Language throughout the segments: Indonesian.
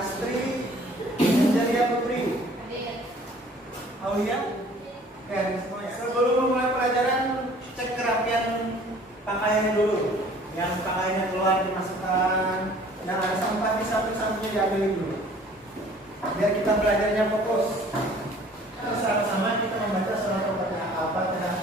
Astri Angelia Putri. Oh iya? Oke, semuanya. Sebelum memulai pelajaran, cek kerapian pakaiannya dulu. Yang pakaiannya keluar dimasukkan, yang ada sampah di samping-sampingnya diambil dulu. Biar kita belajarnya fokus. Terus sama-sama kita membaca surat Al-Fatihah.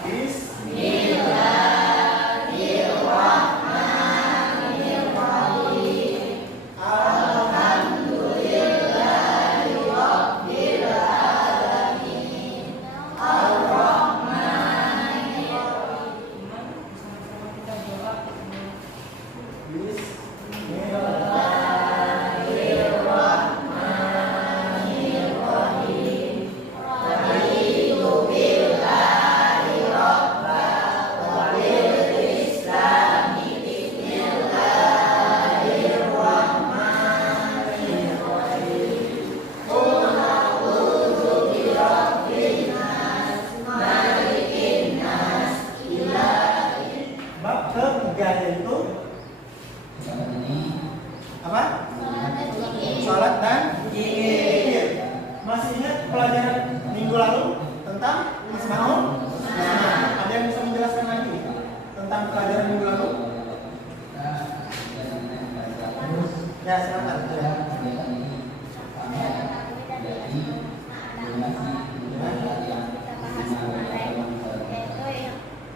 Salat dan zikir. Masih ingat pelajaran minggu lalu tentang Ismaul? Ada yang bisa menjelaskan lagi tentang pelajaran minggu lalu? Ya, silakan.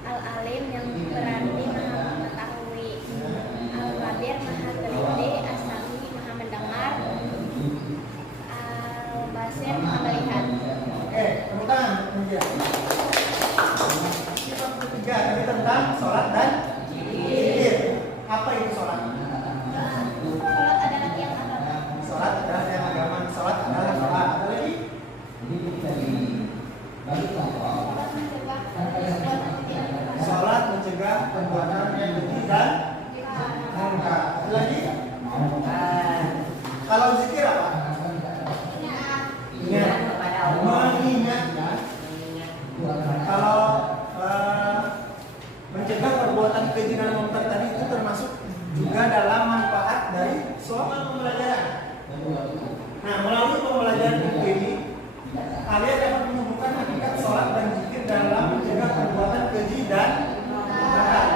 Al-Alim yang berarti maha mengetahui, Al-Khabir maha teliti, As-Sami maha mendengar, Al-Basir maha melihat. Oke, tepuk tangan. Sifat ketiga tadi tentang sholat dan zikir. Apa itu sholat? Sholat adalah tiang agama. Sholat adalah tiang agama. Sholat adalah sholat. Ada lagi? Sholat mencegah perbuatan yang keji dan mungkar. Ada lagi? Kalau zikir apa? Ingat. Mengingatkan. Kalau mencegah perbuatan keji dan mungkar tadi itu termasuk juga dalam manfaat dari selama pembelajaran. Nah, melalui pembelajaran ini kalian dapat menemukan hakikat sholat dan zikir dalam mencegah perbuatan keji dan mungkar.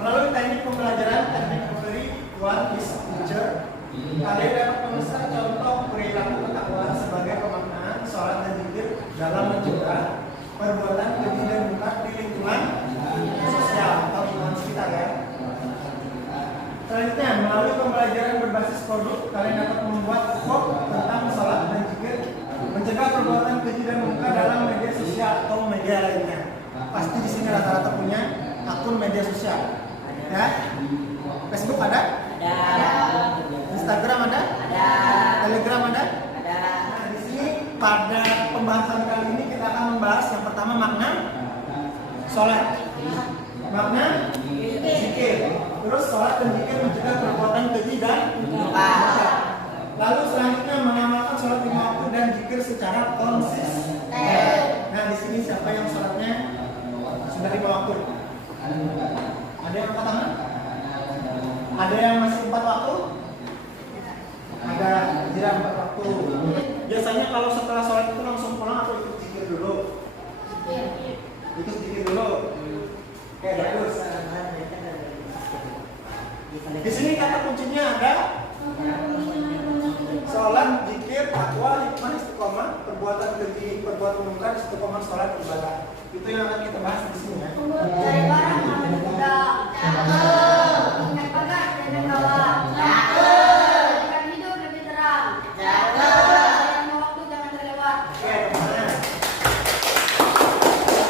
Melalui teknik pembelajaran teknik memberi one is teacher, kalian dapat memesan contoh perilaku ketakwaan sebagai pemaknaan sholat dan zikir dalam mencegah perbuatan keji dan mungkar di lingkungan sosial atau lingkungan sekitar ya. Selanjutnya, melalui pembelajaran berbasis produk, kalian dapat membuat vlog tentang sholat dan zikir mencegah perbuatan keji dan mungkar dalam media sosial atau media lainnya. Pasti di sini rata-rata punya akun media sosial. Ya? Facebook ada? Ada. Instagram ada? Ada. Telegram ada? Ada. Nah, di sini pada pembahasan kali ini kita akan membahas yang pertama makna sholat, makna zikir. Terus sholat dan zikir mencegah perbuatan keji dan mungkar. Lalu selanjutnya mengamalkan sholat lima waktu dan zikir secara konsisten. Nah, di sini siapa yang sholatnya sudah 5 waktu? Ada yang angkat tangan? Ada yang masih 4 waktu? Ada, tidak 4 waktu. Biasanya kalau setelah sholat itu langsung pulang atau ikut zikir dulu? Ikut zikir dulu. Oke, bagus. Di sini kata kuncinya ada sholat, zikir, takwa, hikmah, istiqomah, perbuatan keji, perbuatan mungkar, istiqomah, sholat, ibadah. Itu yang akan kita bahas di sini ya. Cari barang aman muda. Ingat pagar dan kawan. Jadikan hidup lebih terang. Sayang waktu jangan terlewat. Oke, teman-teman.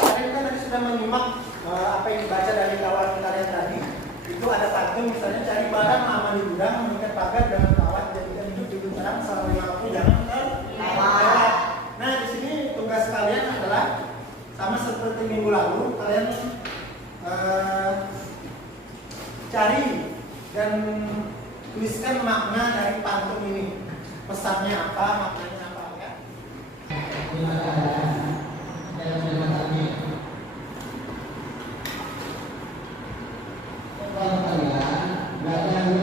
Kalian kan tadi sudah menyimak apa yang dibaca dari kawan kalian tadi. Itu ada pantun misalnya cari barang aman di gudang, mengikat pagar dengan kawat, jadikan hidup lebih terang, selama waktu jangan terlewat. Nah, di sini tugas kalian adalah sama seperti minggu lalu, kalian cari dan tuliskan makna dari pantun ini. Pesannya apa, maknanya apa ya? Kalian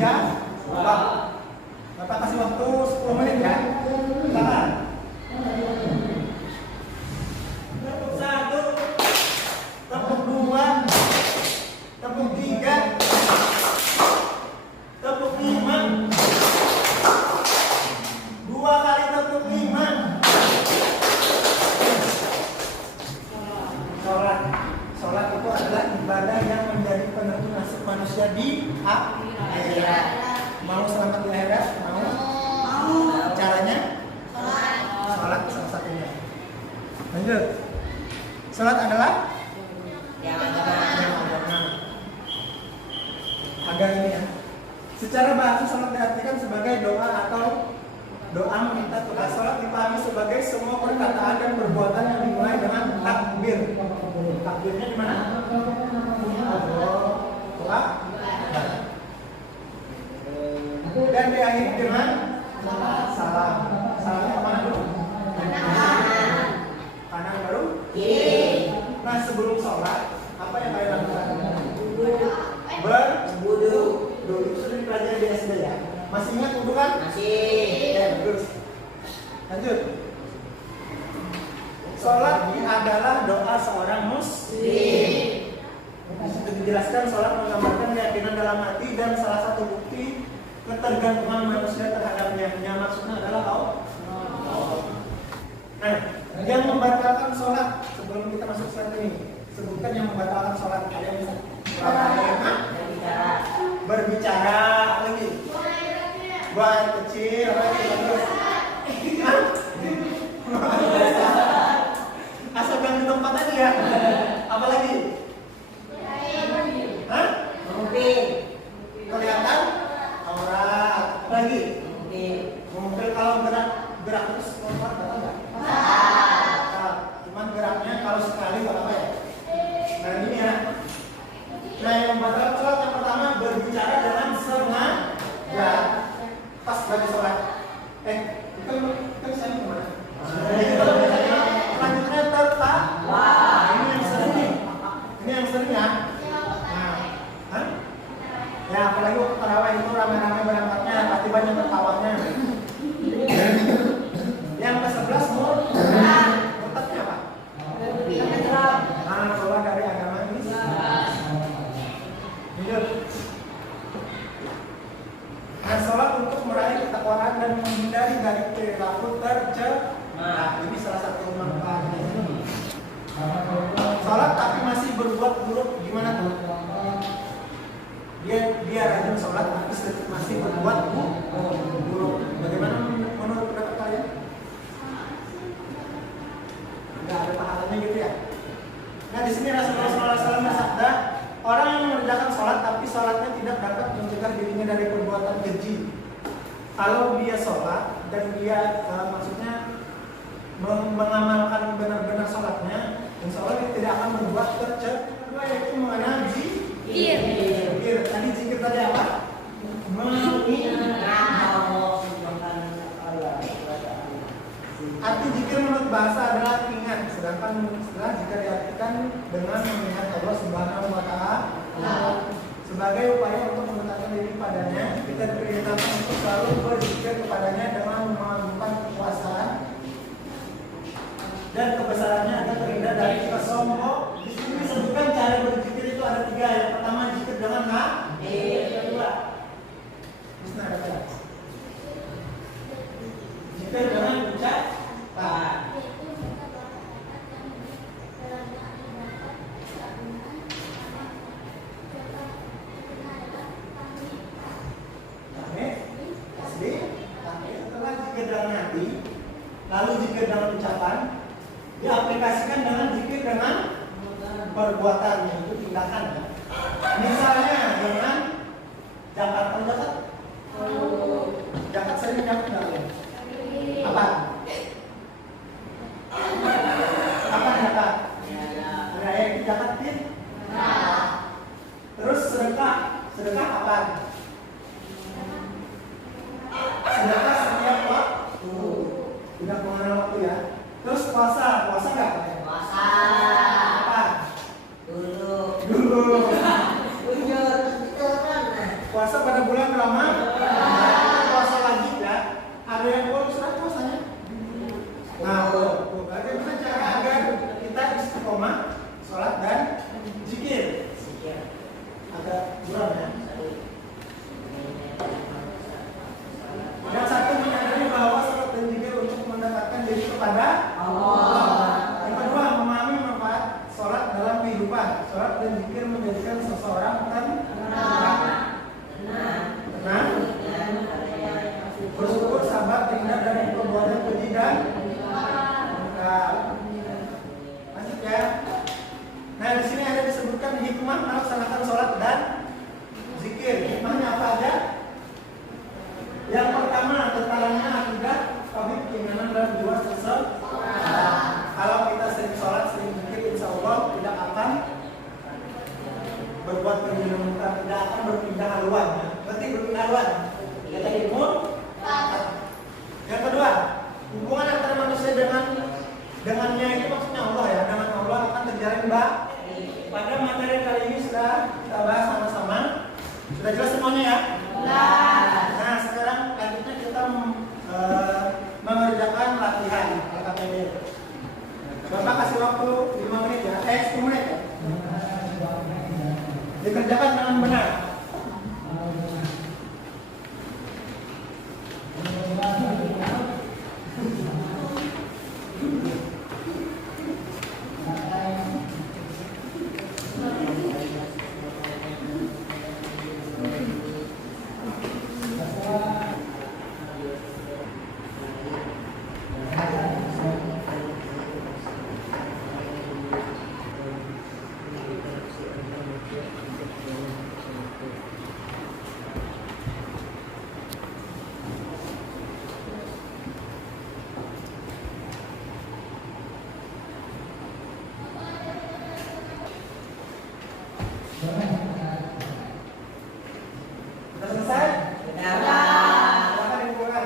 jawab. Bapak kasih waktu 10 menit ya. Silakan. Tepuk 1, tepuk 2, tepuk 3, tepuk 5, 2 kali tepuk 5. Sholat itu adalah ibadah yang menjadi penentu nasib manusia di akhirat. Mau selamat di akhirat? Mau? Caranya? Sholat salah satunya. Lanjut. Sholat adalah yang agama. Agama ini ya. Secara bahasa sholat diartikan sebagai doa atau doa meminta Tuhan. Sholat dipahami sebagai semua perkataan dan perbuatan yang dimulai dengan takbir. Takbirnya di mana? Doa. Dan diakhiri dengan salam. Salamnya kemana dulu? Kanan baru? Kiri. Nah sebelum sholat apa yang kalian lakukan? Berwudu. Itu sudah dipelajari di SD ya. Masih ingat wudu kan? Masih. Ya, terus. Lanjut. Sholat adalah doa seorang muslim. Untuk dijelaskan, sholat menggambarkan keyakinan dalam hati dan salah satu bukti ketergantungan manusia terhadapnya. Yang maksudnya adalah Allah. Nah, yang membatalkan sholat sebelum kita masuk slide ini, sebutkan yang membatalkan sholat. Kalian bisa berbicara lagi. Buat kecil lagi. Asal di tempat aja ya. Apa lagi? Hah? Kelihatan? Aurat. Lagi? Mobil kalau gerak terus keluar enggak? Cuman geraknya kalau sekali enggak apa ya? Nah ini ya. Nah yang membatalkan sholat yang pertama berbicara dengan sengaja pas lagi sholat. Kan saya kemana? Selanjutnya tertawa. Ini yang sering nih. Ini yang sering ya. Nah, ya apalagi waktu tarawih itu ramai-ramai berangkatnya, pasti banyak tertawanya. Yang ke-11 murtadnya apa? Keluar dari agama ini. Lanjut. Nah, sholat untuk meraih ketakwaan dan menghindari dari perilaku tercela. Nah, ini salah satu manfaatnya. Sholat tapi masih berbuat buruk, gimana tuh? Dia rajin sholat tapi masih berbuat buruk. Bagaimana menurut pendapat kalian? Enggak ada pahalanya gitu ya? Nah, di sini Rasulullah SAW bersabda, orang yang mengerjakan sholat tapi sholatnya tidak dapat mencegah dirinya dari perbuatan keji. Kalau dia sholat dan dia maksudnya mengamalkan benar-benar sholatnya, insya Allah dia tidak akan membuat tercela, yaitu mengenal zikir. Tadi zikir tadi apa? Mengingat Allah. Arti zikir menurut bahasa adalah ingat, sedangkan menurut istilah jika diartikan dengan mengingat Allah Subhanahu wa Ta'ala sebagai upaya untuk mendekatkan diri padanya, kita diperintahkan untuk selalu berzikir kepadanya dengan mengagungkan kekuasaan dan kebesarannya agar terhindar dari kesombongan. Di sini disebutkan cara berzikir itu ada 3. Yang pertama zikir dengan hati, yang kedua zikir dengan ucapan. Setelah zikir dengan hati, lalu zikir dengan ucapan, diaplikasikan dengan zikir dengan perbuatan, yaitu tindakan. Misalnya dengan zakat. Zakat sering dapat nggak ya? Apa? Apa zakat? Ya itu zakat tin. Terus sedekah apa? Sedekah setiap waktu, tidak mengenal waktu ya. Terus puasa nggak? Puasa. Apa? Dulu. Puasa pada bulan Ramadan. Kurang ya. Yang satu menyadari bahwa salat dan zikir untuk mendekatkan diri kepada Allah. Yang kedua memahami manfaat salat dalam kehidupan. Salat dan zikir menjadikan seseorang tenang, bersyukur, sabar, terhindar dari perbuatan keji dan murka. Lanjut ya. Nah di sini ada disebutkan hikmah melaksanakan sholat dan zikir. Hikmahnya apa aja? Yang pertama tentangnya akidah tauhid keimanan dalam jiwa seseorang. Kalau kita sering sholat, sering zikir, insya Allah tidak akan berbuat keji dan murka, tidak akan berpindah haluan. Berarti berpindah haluan. Kata ilmu. Yang kedua, hubungan antara manusia dengannya itu maksudnya Allah ya, dengan Allah akan terjalin pada materi kali ini sudah kita bahas sama-sama. Sudah jelas semuanya ya? Nah sekarang lanjutnya kita mengerjakan latihan LKPD. Bapak kasih waktu 5 menit ya, 10 menit ya. Dikerjakan dengan benar. Sudah selesai? Silakan dimulai.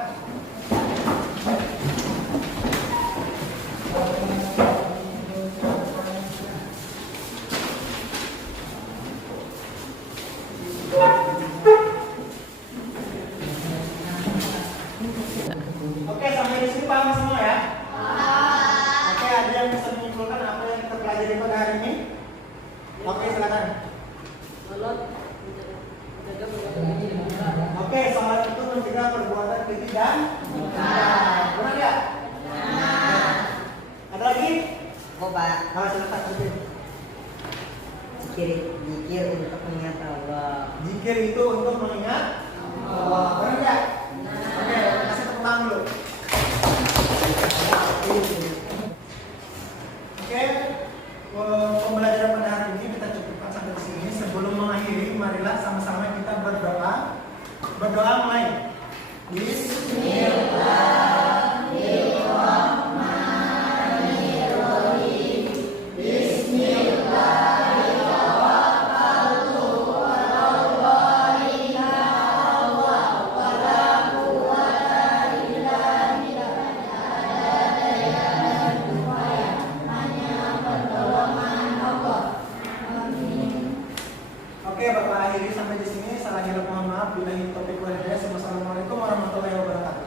Oke, sampai di sini paham semua ya? Oke, ada yang bisa menyimpulkan apa yang kita pelajari pada hari ini? Oke, silakan. Oke, salat itu mencegah perbuatan keji dan murka. Benar ya? Ada lagi? Pak. Silakan lanjut. Zikir untuk mengingat Allah. Zikir itu untuk mengingat Allah. Benar ya? Oke, kasih tepuk tangan dulu. Oke, pembelajaran pada hari ini kita cukupkan sampai di sini. Sebelum mengakhiri, marilah sama-sama kita berdoa. Berdoa mulai. Bismillahirrahmanirrahim. Bismillahirrahmanirrahim. Oke, Bapak akhiri sampai di sini. Salah hilaf mohon maaf. Billahi taufiq wal hidayah. Wassalamualaikum warahmatullahi wabarakatuh.